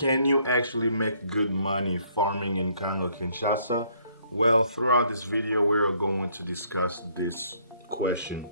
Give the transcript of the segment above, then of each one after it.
Can you actually make good money farming in Congo-Kinshasa? Well, throughout this video, we're going to discuss this question.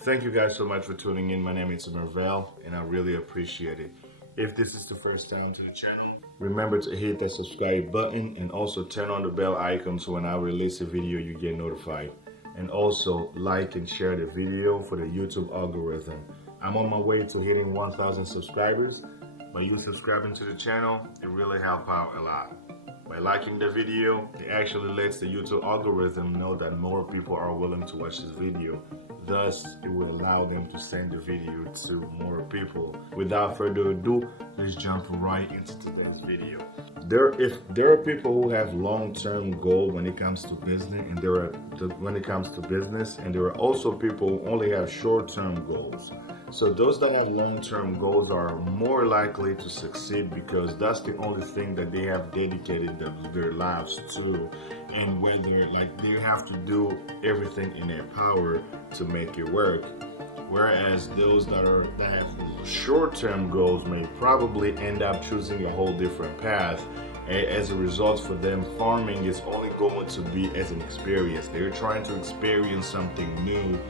Thank you guys so much for tuning in. My name is Mervell, and I really appreciate it. If this is the first time to the channel, remember to hit that subscribe button and also turn on the bell icon so when I release a video, you get notified. And also like and share the video for the YouTube algorithm. I'm on my way to hitting 1,000 subscribers. By you subscribing to the channel, it really helps out a lot. By liking the video, it actually lets the YouTube algorithm know that more people are willing to watch this video. Thus, it will allow them to send the video to more people. Without further ado, let's jump right into today's video. If there are people who have long-term goals when it comes to business, and there are also people who only have short-term goals. So those that have long-term goals are more likely to succeed because that's the only thing that they have dedicated their lives to, and whether they have to do everything in their power to make it work. Whereas those that have short-term goals may probably end up choosing a whole different path. As a result, for them, farming is only going to be as an experience. They're trying to experience something new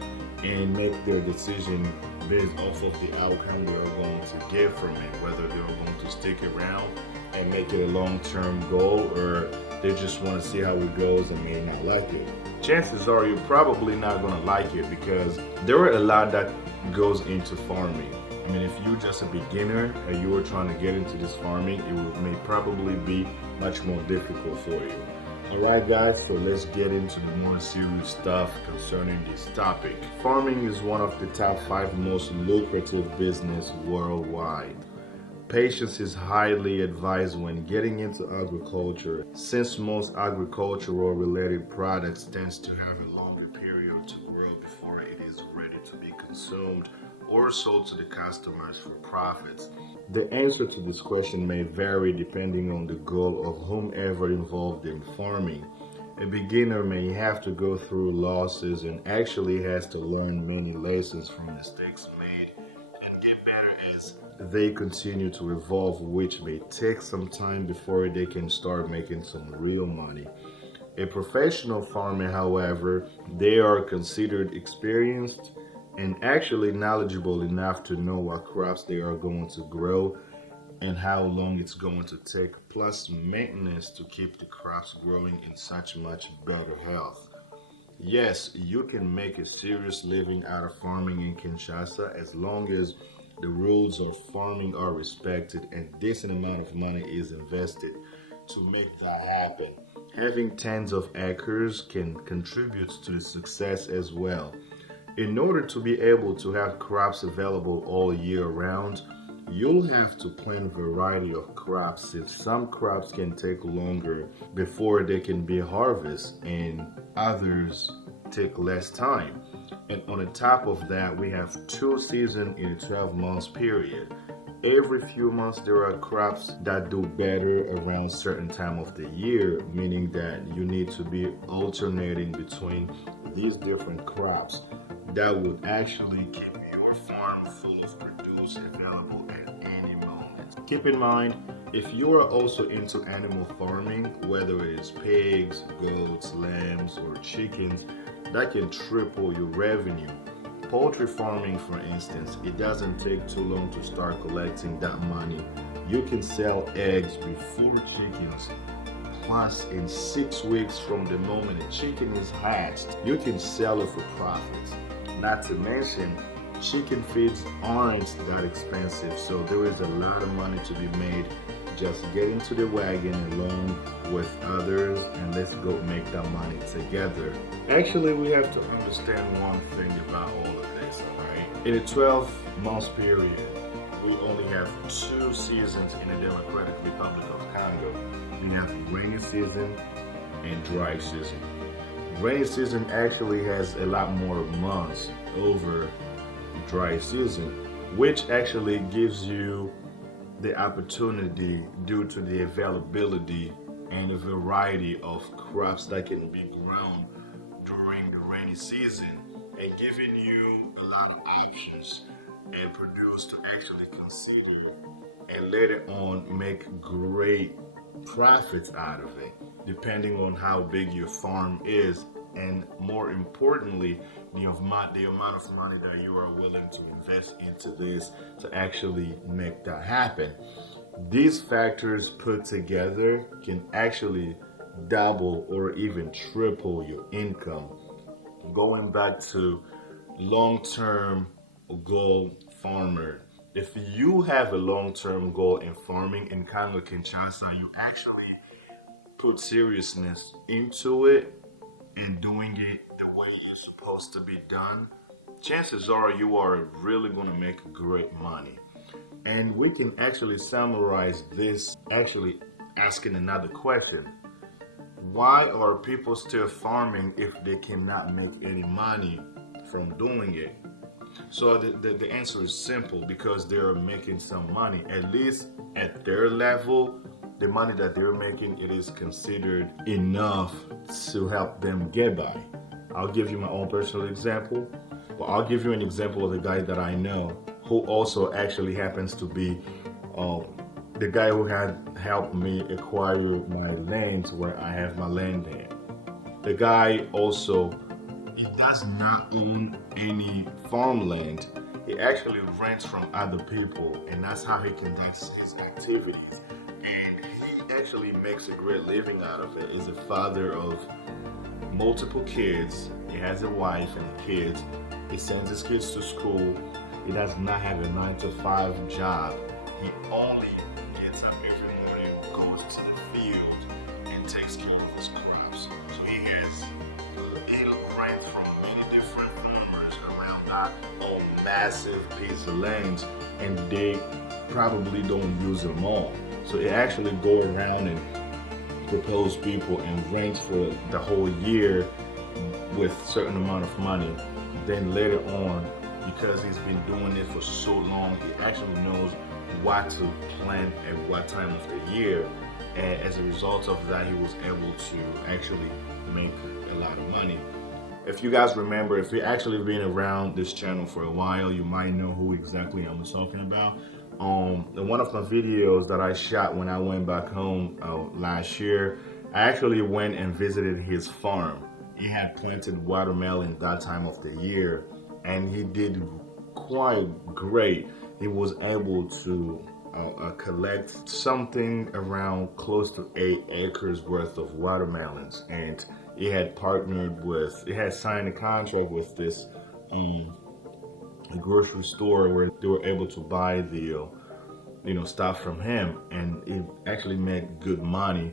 and make their decision based off of the outcome they're going to get from it, whether they're going to stick around and make it a long-term goal, or they just want to see how it goes and may not like it. Chances are you're probably not going to like it because there are a lot that goes into farming. I mean, if you're just a beginner and you are trying to get into this farming, it may probably be much more difficult for you. Alright guys, so let's get into the more serious stuff concerning this topic. Farming is one of the top 5 most lucrative business worldwide. Patience is highly advised when getting into agriculture, since most agricultural related products tends to have a longer period to grow before it is ready to be consumed or sold to the customers for profits. The answer to this question may vary depending on the goal of whomever involved in farming. A beginner may have to go through losses and actually has to learn many lessons from mistakes made and get better as they continue to evolve, which may take some time before they can start making some real money. A professional farmer, however, they are considered experienced and actually knowledgeable enough to know what crops they are going to grow and how long it's going to take, plus maintenance to keep the crops growing in such much better health. Yes, you can make a serious living out of farming in Kinshasa as long as the rules of farming are respected and decent amount of money is invested to make that happen. Having tens of acres can contribute to the success as well. In order to be able to have crops available all year round, you'll have to plant a variety of crops, since some crops can take longer before they can be harvested and others take less time. And on the top of that, we have 2 seasons in a 12 months period. Every few months there are crops that do better around certain time of the year, meaning that you need to be alternating between these different crops that would actually keep your farm full of produce available at any moment. Keep in mind, if you are also into animal farming, whether it is pigs, goats, lambs, or chickens, that can triple your revenue. Poultry farming, for instance, it doesn't take too long to start collecting that money. You can sell eggs before chickens. Plus, in 6 weeks from the moment a chicken is hatched, you can sell it for profits. Not to mention, chicken feeds aren't that expensive, so there is a lot of money to be made. Just get into the wagon along with others and let's go make that money together. Actually, we have to understand one thing about all of this, alright? In a 12 months period, we only have 2 seasons in the Democratic Republic of Congo. We have rainy season and dry season. Rainy season actually has a lot more months over dry season, which actually gives you the opportunity, due to the availability and a variety of crops that can be grown during the rainy season, and giving you a lot of options and produce to actually consider and later on make great profits out of it, depending on how big your farm is, and more importantly, the amount of money that you are willing to invest into this to actually make that happen. These factors put together can actually double or even triple your income. Going back to long-term goal farmer, if you have a long-term goal in farming in Congo-Kinshasa, you actually put seriousness into it and doing it the way it's supposed to be done, chances are you are really going to make great money. And we can actually summarize this actually asking another question. Why are people still farming if they cannot make any money from doing it? So the answer is simple, because they're making some money. At least at their level, the money that they're making, it is considered enough to help them get by. I'll give you my own personal example, but I'll give you an example of a guy that I know who also actually happens to be um, the guy who had helped me acquire my land where I have my land in. The guy also, he does not own any farmland. He actually rents from other people, and that's how he conducts his activities. And he actually makes a great living out of it. He's a father of multiple kids. He has a wife and kids. He sends his kids to school. He does not have a 9 to 5 job. He only gets up every morning, goes to the field, and takes care of his crops. So he rents from many different farmers around that on massive piece of land, and they probably don't use them all. So he actually go around and propose people and rent for the whole year with certain amount of money. Then later on, because he's been doing it for so long, he actually knows what to plant at what time of the year. And as a result of that, he was able to actually make a lot of money. If you guys remember, if you've actually been around this channel for a while, you might know who exactly I'm talking about. In one of my videos that I shot when I went back home last year, I actually went and visited his farm. He had planted watermelon that time of the year, and he did quite great. He was able to collect something around close to 8 acres worth of watermelons, and he had signed a contract with this grocery store where they were able to buy the stuff from him, and it actually made good money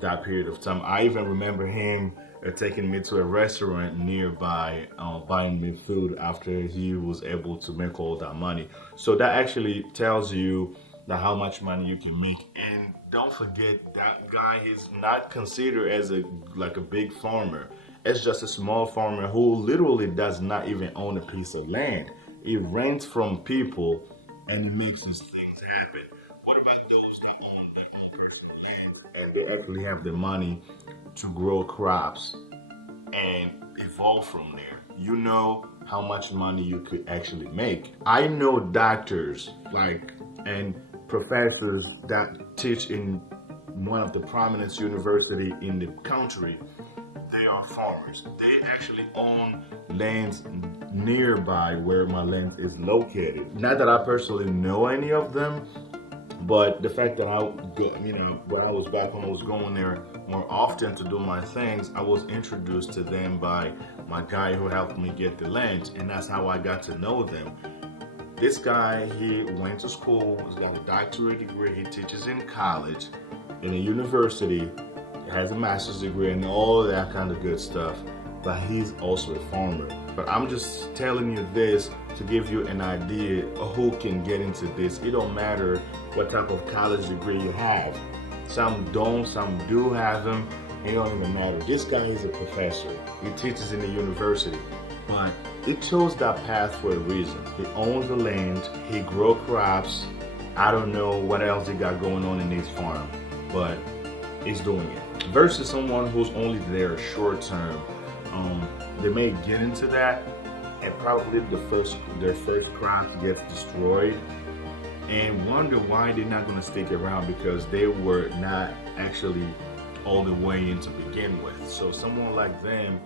that period of time. I even remember him taking me to a restaurant nearby, buying me food after he was able to make all that money. So that actually tells you that how much money you can make. And don't forget, that guy is not considered as a big farmer. It's just a small farmer who literally does not even own a piece of land. He rents from people and he makes these things happen. What about those that own their own personal land and they actually have the money to grow crops and evolve from there? You know how much money you could actually make. I know doctors and professors that teach in one of the prominent university in the country. They are farmers. They actually own lands nearby where my land is located. Not that I personally know any of them, but the fact that when I was back home, I was going there more often to do my things. I was introduced to them by my guy who helped me get the land, and that's how I got to know them. This guy, he went to school, he's got a doctorate degree, he teaches in college, in a university, has a master's degree and all that kind of good stuff, but he's also a farmer. But I'm just telling you this to give you an idea of who can get into this. It don't matter what type of college degree you have. Some don't, some do have them. It don't even matter. This guy is a professor. He teaches in the university, but he chose that path for a reason. He owns the land, he grow crops. I don't know what else he got going on in his farm, but he's doing it. Versus someone who's only there short term. They may get into that and probably their first crop gets destroyed, and wonder why they're not going to stick around, because they were not actually all the way in to begin with. So someone like them,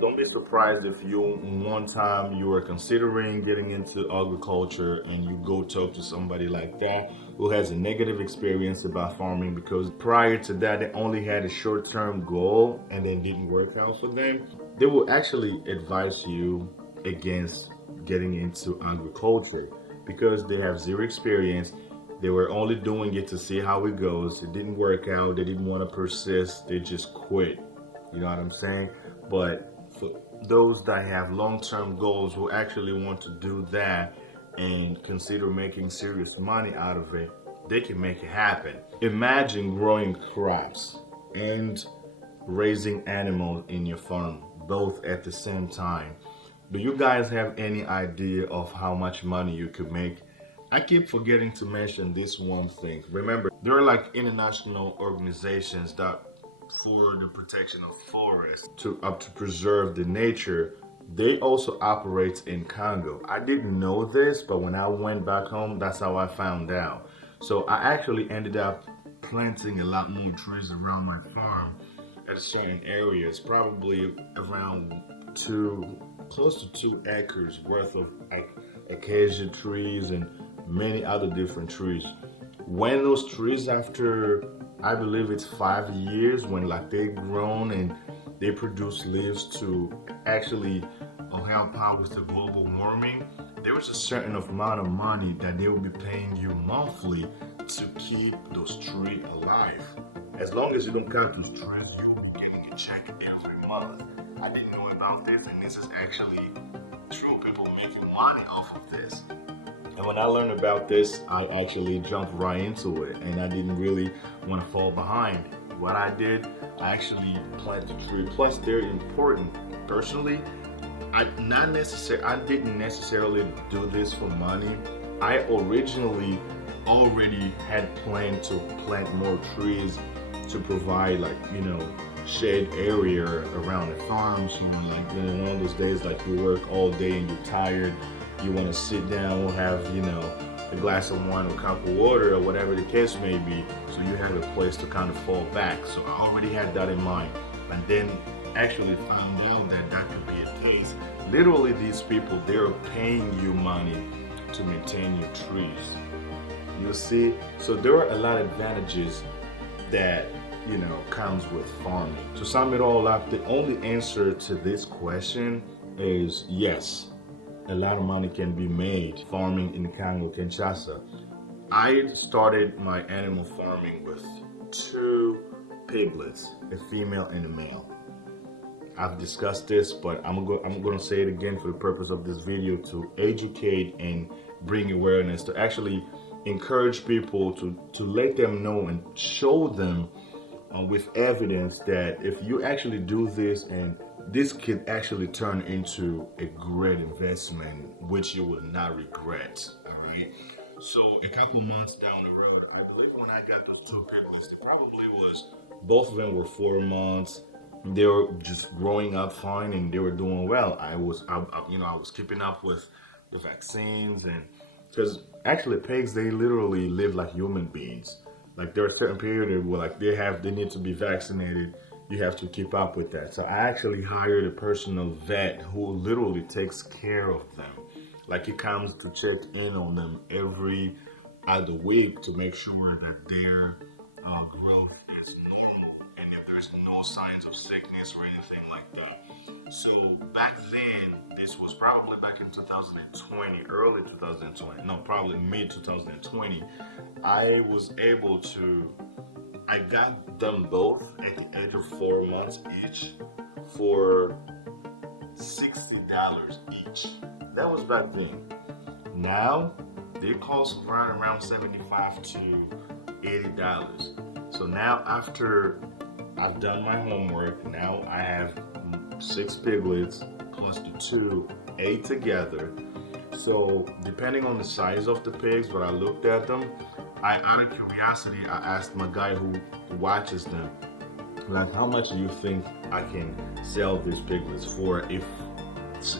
don't be surprised if you one time you were considering getting into agriculture and you go talk to somebody like that who has a negative experience about farming, because prior to that they only had a short-term goal and then didn't work out for them. They will actually advise you against getting into agriculture because they have zero experience. They were only doing it to see how it goes. It didn't work out. They didn't want to persist. They just quit. You know what I'm saying? But for those that have long-term goals who actually want to do that and consider making serious money out of it, they can make it happen. Imagine growing crops and raising animals in your farm both at the same time. Do you guys have any idea of how much money you could make? I keep forgetting to mention this one thing. Remember, there are like international organizations that for the protection of forests to preserve the nature. They also operate in Congo. I didn't know this, but when I went back home, that's how I found out. So I actually ended up planting a lot more trees around my farm at certain areas, probably around close to 2 acres worth of like acacia trees and many other different trees. When those trees, after I believe it's 5 years, when like they grown and they produce leaves to actually help out with the global warming, there was a certain amount of money that they will be paying you monthly to keep those trees alive. As long as you don't cut those trees, you will be getting a check every month. I didn't know about this, and this is actually true. People making money off of this. And when I learned about this, I actually jumped right into it, and I didn't really want to fall behind. What I did, I actually planted a tree. Plus, they're important. Personally, I didn't necessarily do this for money. I originally already had planned to plant more trees to provide, like, shade area around the farms. Like, one of those days like you work all day and you're tired, you want to sit down, have a glass of wine or a cup of water or whatever the case may be, so you have a place to kind of fall back. So I already had that in mind, and then actually found out that that could be a case. Literally, these people, they're paying you money to maintain your trees. You see, so there are a lot of advantages that comes with farming. To sum it all up, the only answer to this question is yes. A lot of money can be made farming in Congo-Kinshasa. I started my animal farming with 2 piglets, a female and a male. I've discussed this, but I'm going to say it again for the purpose of this video, to educate and bring awareness, to actually encourage people, to let them know and show them with evidence that if you actually do this, and this could actually turn into a great investment which you will not regret. All right, so a couple months down the road, I believe when I got those 2 piglets, it probably was, both of them were 4 months. They were just growing up fine and they were doing well. I was keeping up with the vaccines, and because actually pigs, they literally live like human beings. Like, there are certain periods where like they need to be vaccinated. You have to keep up with that. So I actually hired a personal vet who literally takes care of them. Like, he comes to check in on them every other week to make sure that their growth is normal and if there's no signs of sickness or anything like that. So back then, this was probably back in 2020, early 2020, no, probably mid 2020, I got them both at the age of 4 months each for $60 each. That was back then. Now, they cost around $75 to $80. So now, after I've done my homework, now I have 6 piglets plus the 2, 8 together. So depending on the size of the pigs, when I looked at them, out of curiosity, I asked my guy who watches them, like, how much do you think I can sell these piglets for if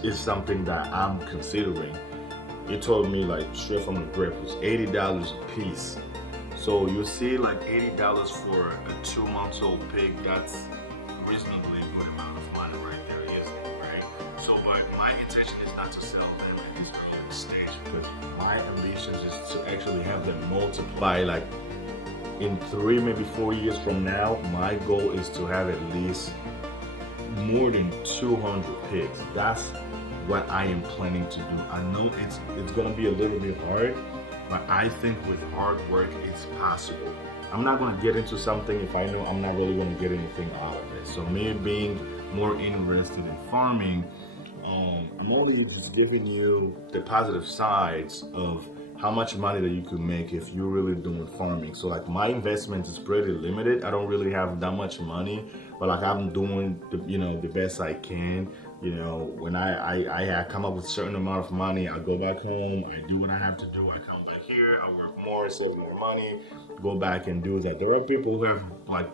it's something that I'm considering? he told me like straight from the grip was $80 a piece. So you see, like $80 for a 2-month-old pig, that's reasonably good amount of money right there, isn't it? Right? So, but my intention is not to sell them at this early stage because my ambition is to actually have them multiply like in 3, maybe 4 years from now. My goal is to have at least more than 200 pigs. That's what I am planning to do. I know it's gonna be a little bit hard, but I think with hard work it's possible. I'm not gonna get into something if I know I'm not really gonna get anything out of it. So me being more interested in farming, I'm only just giving you the positive sides of how much money that you could make if you're really doing farming. So like my investment is pretty limited. I don't really have that much money, but like I'm doing the best I can. When I come up with a certain amount of money, I go back home, I do what I have to do, I come back here, I work more, save more money, go back and do that. There are people who have like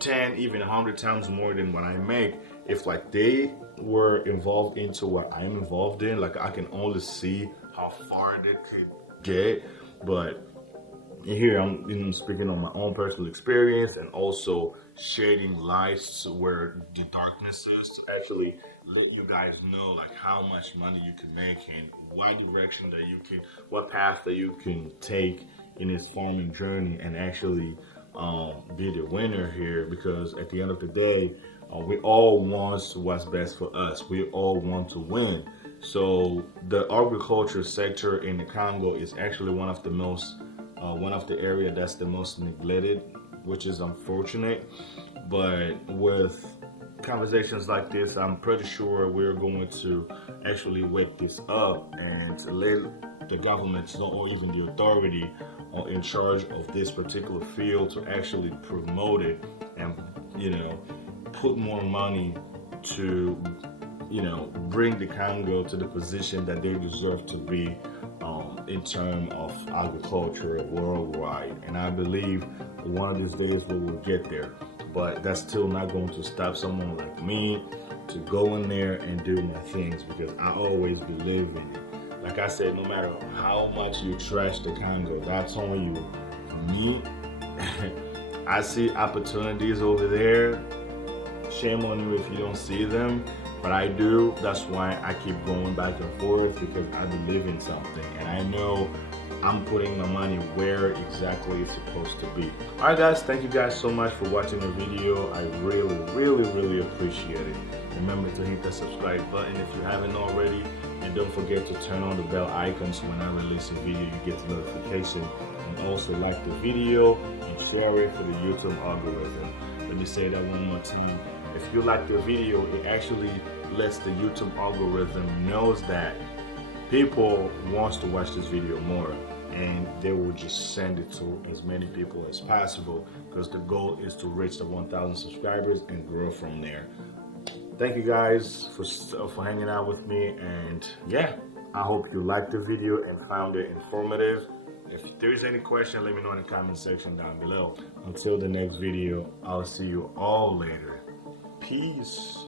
10, even 100 times more than what I make. If like they were involved into what I'm involved in, like I can only see how far they could get. But here I'm speaking on my own personal experience and also shedding lights to where the darkness is, to actually let you guys know like how much money you can make and what direction that you can, what path that you can take in this farming journey and actually be the winner here. Because at the end of the day, we all want what's best for us. We all want to win. So the agriculture sector in the Congo is actually one of the area that's the most neglected, which is unfortunate. But with conversations like this, I'm pretty sure we're going to actually wake this up and let the government or even the authority in charge of this particular field to actually promote it and put more money to bring the Congo to the position that they deserve to be in terms of agriculture worldwide. And I believe one of these days we will get there. But that's still not going to stop someone like me to go in there and do my things, because I always believe in it. Like I said, no matter how much you trash the Congo, that's on you. For me, I see opportunities over there. Shame on you if you don't see them, but I do. That's why I keep going back and forth, because I believe in something and I know I'm putting my money where exactly it's supposed to be. Alright guys, thank you guys so much for watching the video. I really appreciate it. Remember to hit the subscribe button if you haven't already, and don't forget to turn on the bell icon so when I release a video you get the notification. And also like the video and share it for the YouTube algorithm. Let me say that one more time. If you like the video, it actually lets the YouTube algorithm knows that people wants to watch this video more, and they will just send it to as many people as possible, because the goal is to reach the 1,000 subscribers and grow from there. Thank you guys for hanging out with me, and yeah, I hope you liked the video and found it informative. If there's any question, let me know in the comment section down below. Until the next video, I'll see you all later. Peace.